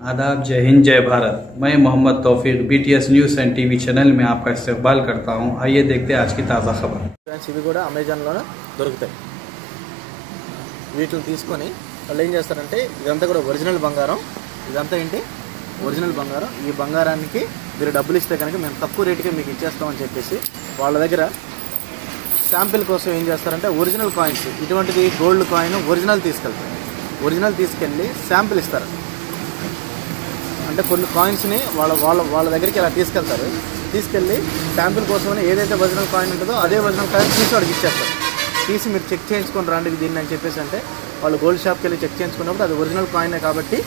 आदाब, जय हिंद, जय भारत। मैं Mohammed Taufiq BTS news and TV channel में आपका इस्तकबाल करता हूं। आइए देखते हैं आज की ताज़ा खबर। ఫ్రెండ్స్ ఇవి కూడా అమెజాన్లోనే దొరుకుతాయి. వీటిని తీసుకొని వాళ్ళు ఏం చేస్తారంటే ఇదంతా కూడా ఒరిజినల్ బంగారం. ఇదంతా ఏంటి ఒరిజినల్ బంగారం. ఈ బంగారానికి మీరు డబ్బులు ఇస్తే కనుక మేము తక్కువ రేటుకే మీకు ఇచ్చేస్తామని చెప్పేసి వాళ్ళ దగ్గర శాంపిల్ కోసం ఏం చేస్తారంటే ఒరిజినల్ కాయిన్స్, ఇటువంటిది గోల్డ్ కాయిన్ ఒరిజినల్ తీసుకెళ్తారు. ఒరిజినల్ తీసుకెళ్ళి శాంపిల్ ఇస్తారు. అంటే కొన్ని కాయిన్స్ని వాళ్ళ దగ్గరికి ఇలా తీసుకెళ్తారు. తీసుకెళ్ళి శాంపిల్ కోసమని ఏదైతే ఒరిజినల్ కాయిన్ ఉంటుందో అదే ఒరిజినల్ కాయిన్ తీసి వాడికి ఇచ్చేస్తారు. తీసి మీరు చెక్ చేయించుకొని రండి దీన్ని అని చెప్పేసి అంటే వాళ్ళు గోల్డ్ షాప్కి వెళ్ళి చెక్ చేయించుకున్నప్పుడు అది ఒరిజినల్ కాయినే కాబట్టి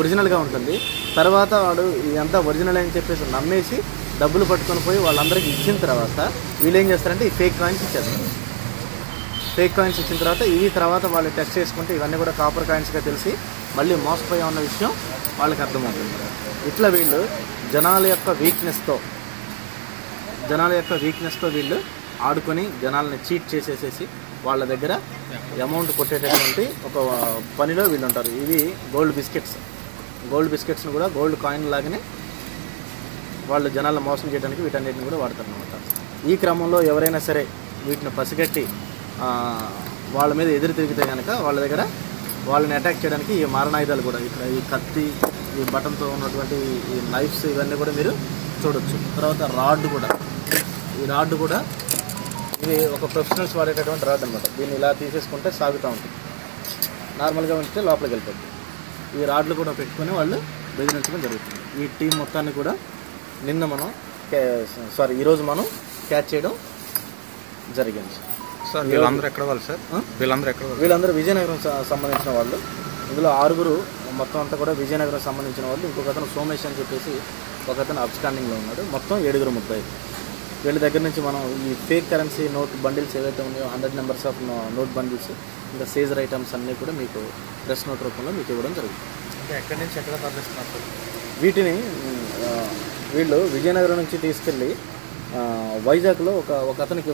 ఒరిజినల్గా ఉంటుంది. తర్వాత వాడు ఇదంతా ఒరిజినల్ అని చెప్పేసి నమ్మేసి డబ్బులు పట్టుకొని పోయి వాళ్ళందరికీ ఇచ్చిన తర్వాత వీళ్ళు ఏం చేస్తారంటే ఈ ఫేక్ కాయిన్స్ ఇచ్చేస్తారు. ఫేక్ కాయిన్స్ ఇచ్చిన తర్వాత ఇవి తర్వాత వాళ్ళు టెస్ట్ చేసుకుంటే ఇవన్నీ కూడా కాపర్ కాయిన్స్గా తెలిసి మళ్ళీ మోసపోయా ఉన్న విషయం వాళ్ళకి అర్థమవుతుంది. ఇట్లా వీళ్ళు జనాల యొక్క వీక్నెస్తో వీళ్ళు ఆడుకొని జనాలని చీట్ చేసేసేసి వాళ్ళ దగ్గర అమౌంట్ కొట్టేటటువంటి ఒక పనిలో వీళ్ళు ఉంటారు. ఇవి గోల్డ్ బిస్కెట్స్ని కూడా గోల్డ్ కాయిన్ లాగానే వాళ్ళు జనాలను మోసం చేయడానికి వీటన్నిటిని కూడా వాడతారు అన్నమాట. ఈ క్రమంలో ఎవరైనా సరే వీటిని పసిగట్టి వాళ్ళ మీద ఎదురు తిరిగితే కనుక వాళ్ళ దగ్గర వాళ్ళని అటాక్ చేయడానికి ఈ మారణాయుధాలు కూడా ఇక్కడ ఈ కత్తి, ఈ బటన్తో ఉన్నటువంటి ఈ నైఫ్స్ ఇవన్నీ కూడా మీరు చూడొచ్చు. తర్వాత ఈ రాడ్ కూడా ఇది ఒక ప్రొఫెషనల్స్ వాడేటటువంటి రాడ్ అనమాట. దీన్ని ఇలా తీసేసుకుంటే సాగుతూ ఉంటుంది. నార్మల్గా ఉంటే లోపలికి వెళ్ళిపోతుంది. ఈ రాడ్లు కూడా పెట్టుకొని వాళ్ళు బెదిరించడం జరుగుతుంది. ఈ టీం మొత్తాన్ని కూడా ఈరోజు మనం క్యాచ్ చేయడం జరిగింది. సార్ వీళ్ళందరూ ఎక్కడ వాళ్ళు సార్? వీళ్ళందరూ విజయనగరం సంబంధించిన వాళ్ళు. ఇందులో 6 మొత్తం అంతా కూడా విజయనగరం సంబంధించిన వాళ్ళు. ఇంకొక అతను సోమేష్ అని చెప్పేసి ఒక అతను అబ్స్టాండింగ్లో ఉన్నాడు. మొత్తం 7 ముద్దాయిలు. వీళ్ళ దగ్గర నుంచి మనం ఈ ఫేక్ కరెన్సీ నోట్ బండిల్స్ ఏవైతే ఉన్నాయో 100 నెంబర్స్ ఆఫ్ నోట్ బండిల్స్, ఇంకా సీజర్ ఐటమ్స్ అన్నీ కూడా మీకు ప్రెస్ నోట్ రూపంలో మీకు ఇవ్వడం జరుగుతుంది. ఎక్కడి నుంచి ఎక్కడ తరలిస్తున్నారు? వీటిని వీళ్ళు విజయనగరం నుంచి తీసుకెళ్ళి వైజాగ్లో ఒక అతనికి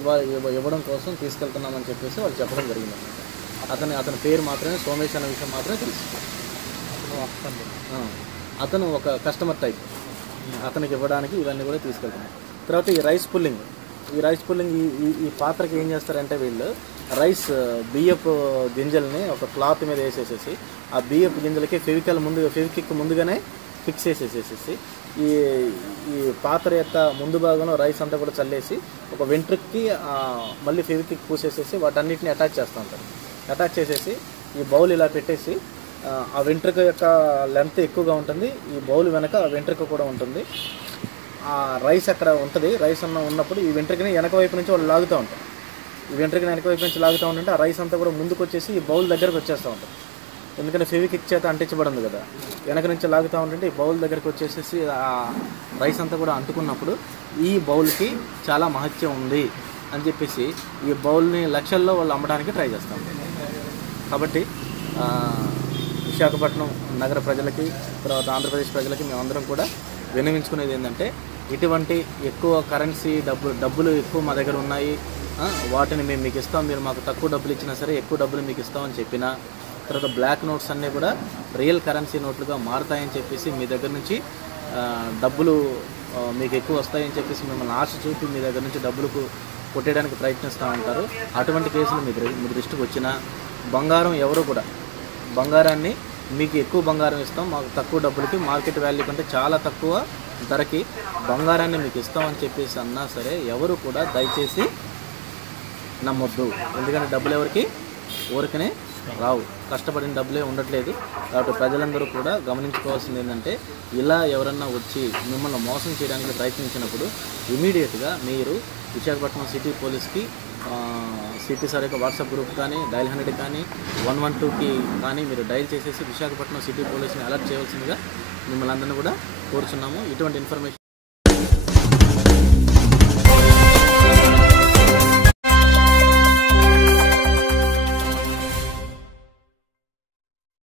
ఇవ్వడం కోసం తీసుకెళ్తున్నామని చెప్పేసి వాళ్ళు చెప్పడం జరిగిందన్నమాట. అతని పేరు మాత్రమే సోమేష్ అనే విషయం మాత్రమే తెలుసు. అతను ఒక కస్టమర్ టైప్. అతనికి ఇవ్వడానికి ఇవన్నీ కూడా తీసుకెళ్తున్నాం. తర్వాత ఈ రైస్ పుల్లింగ్ ఈ పాత్రకి ఏం చేస్తారంటే వీళ్ళు బియ్యపు గింజల్ని ఒక క్లాత్ మీద వేసేసేసి ఆ బియ్యపు గింజలకి ఫెవికిక్ ముందుగానే ఫిక్స్ చేసేసేసి ఈ పాత్ర యొక్క ముందు భాగంలో రైస్ అంతా కూడా చల్లేసి ఒక వెంట్రుక్కి మళ్ళీ ఫెవికిక్ పూసేసేసి వాటన్నిటిని అటాచ్ చేస్తూ ఉంటారు. అటాచ్ చేసేసి ఈ బౌల్ ఇలా పెట్టేసి ఆ వెంట్రుక యొక్క లెంత్ ఎక్కువగా ఉంటుంది. ఈ బౌల్ వెనక ఆ వెంట్రుక కూడా ఉంటుంది. ఆ రైస్ అక్కడ ఉంటుంది. రైస్ ఉన్నప్పుడు ఈ వెంట్రుకని వెనక వైపు నుంచి వాళ్ళు లాగుతూ ఉంటారు. ఈ వెంట్రుకని వెనక వైపు నుంచి లాగుతూ ఉంటుంటే ఆ రైస్ అంతా కూడా ముందుకు వచ్చేసి ఈ బౌల్ దగ్గరకు వచ్చేస్తూ ఉంటారు. ఎందుకంటే ఫెవికిక్ చేత అంటించబడింది కదా. వెనక నుంచి లాగుతూ ఉంటుంటే ఈ బౌల్ దగ్గరికి వచ్చేసేసి ఆ రైస్ అంతా కూడా అంటుకున్నప్పుడు ఈ బౌల్కి చాలా మహత్యం ఉంది అని చెప్పేసి ఈ బౌల్ని లక్షల్లో వాళ్ళు అమ్మడానికి ట్రై చేస్తూ ఉంటారు. కాబట్టి విశాఖపట్నం నగర ప్రజలకి, తర్వాత ఆంధ్రప్రదేశ్ ప్రజలకి మేమందరం కూడా విన్నవించుకునేది ఏంటంటే ఇటువంటి ఎక్కువ కరెన్సీ డబ్బులు ఎక్కువ మా దగ్గర ఉన్నాయి, వాటిని మేము మీకు ఇస్తాం, మీరు మాకు తక్కువ డబ్బులు ఇచ్చినా సరే ఎక్కువ డబ్బులు మీకు ఇస్తామని చెప్పినా, తర్వాత బ్లాక్ నోట్స్ అన్నీ కూడా రియల్ కరెన్సీ నోట్లుగా మారుతాయని చెప్పేసి మీ దగ్గర నుంచి డబ్బులు మీకు ఎక్కువ వస్తాయని చెప్పేసి మిమ్మల్ని ఆశ చూపి మీ దగ్గర నుంచి డబ్బులకు కొట్టేయడానికి ప్రయత్నిస్తూ ఉంటారు. అటువంటి కేసులు మీ దృష్టికి వచ్చినా బంగారాన్ని మీకు ఎక్కువ బంగారం ఇస్తాం, మాకు తక్కువ డబ్బులకి, మార్కెట్ వాల్యూ కంటే చాలా తక్కువ ధరకి బంగారాన్ని మీకు ఇస్తామని చెప్పేసి అన్నా సరే ఎవరు కూడా దయచేసి నమ్మొద్దు. ఎందుకంటే డబ్బులు ఎవరికి ఊరికనే రావు, కష్టపడిన డబ్బులే ఉండట్లేదు. కాబట్టి ప్రజలందరూ కూడా గమనించుకోవాల్సింది ఏంటంటే ఇలా ఎవరన్నా వచ్చి మిమ్మల్ని మోసం చేయడానికి ప్రయత్నించినప్పుడు ఇమీడియట్గా మీరు విశాఖపట్నం సిటీ పోలీస్కి, సిపి సార్ యొక్క వాట్సాప్ గ్రూప్ కానీ, డైల్ 100 కానీ, 112కి కానీ మీరు డైల్ చేసేసి విశాఖపట్నం సిటీ పోలీస్ని అలర్ట్ చేయవలసిందిగా మిమ్మల్ని అందరినీ కూడా కోరుచున్నాము. ఇటువంటి ఇన్ఫర్మేషన్